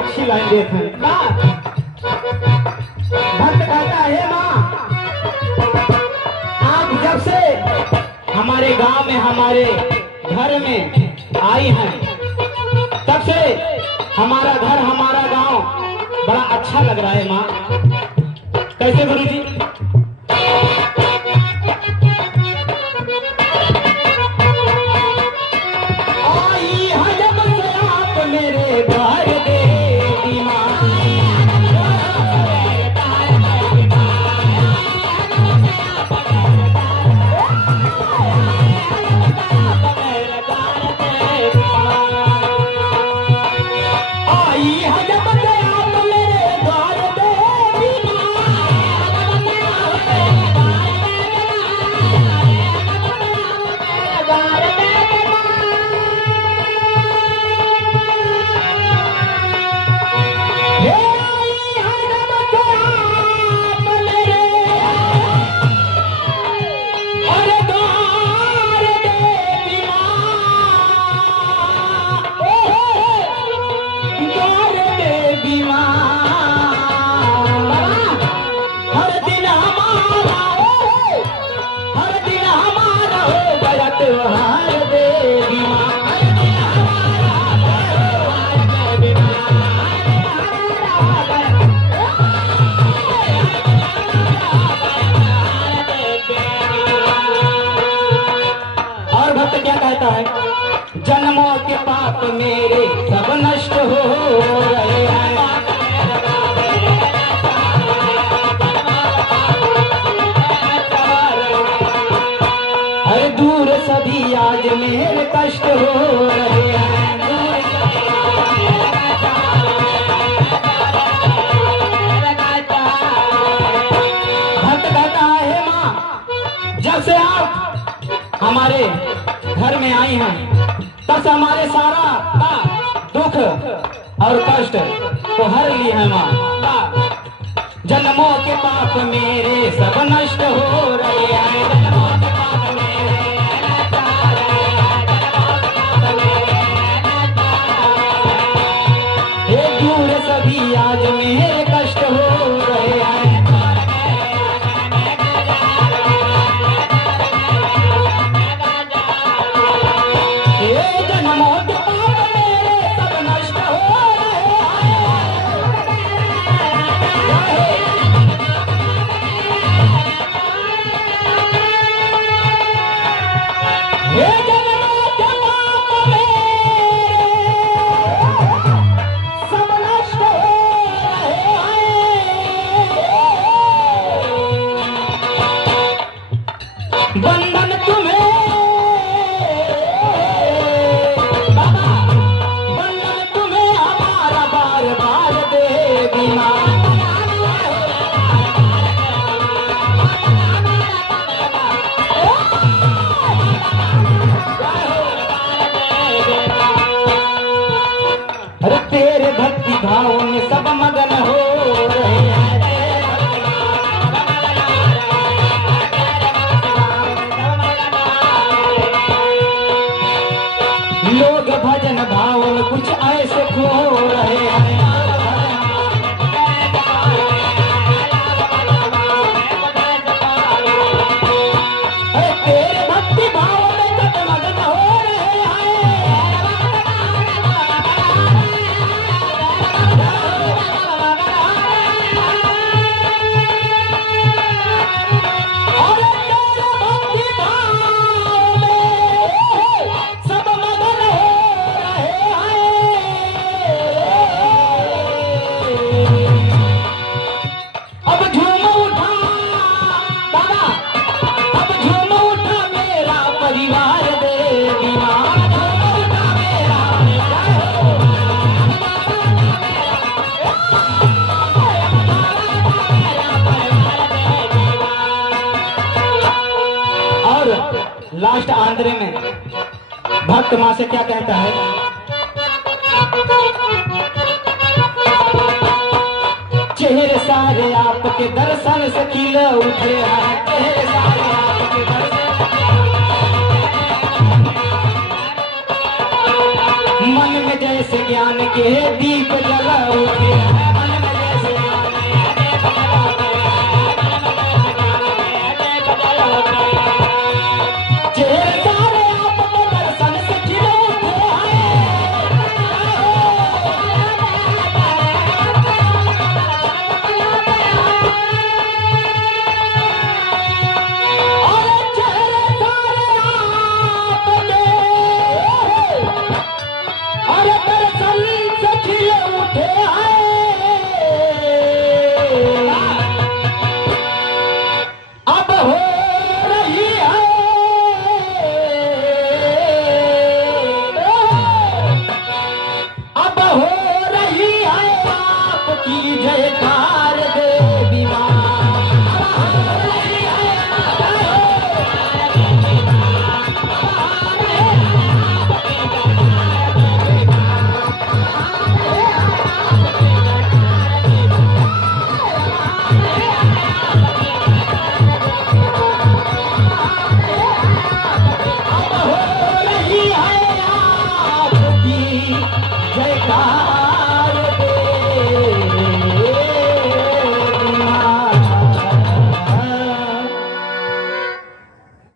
अच्छी लाइन देते हैं। भक्त कहता है माँ, आप जब से हमारे गांव में हमारे घर में आई हैं तब से हमारा घर हमारा गांव बड़ा अच्छा लग रहा है माँ। कैसे गुरु जी? जन्मों के पाप मेरे सब नष्ट हो रहे हैं। हर दूर सभी आज मेरे कष्ट हो रहे हैं। भक्त कहता है माँ, जब से आप हमारे घर में आई हैं तब से हमारे सारा दुख और कष्ट को हर ली है माँ। जन्मों के पाप मेरे सब नष्ट हो रहे हैं। जन्मों के पाप मेरे दूर सभी आज मेरे कष्ट हो रहे हैं। बंधन तुम्हें बाबा, बंधन तुम्हें हमारा बार बार देगी माँ। अरे तेरे भक्ति भाव में सब मगन हो रहे हैं। लोग भजन भाव में कुछ ऐसे खो रहे हैं। तेरे भक्ति भाव में जगमगन हो रहे हैं। और तेरे भक्ति भाव में सब मगन अब झूम उठा दादा, अब झूम उठा मेरा परिवार देवी माँ। झूम उठा मेरा और लास्ट आंध्रे में भक्त माँ से क्या कहता है? चेहरे सारे आपके दर्शन से खिल उठे हैं। चेहरे सारे आपके दर्शन, मन में जय से ज्ञान के दीप जल उठे हैं।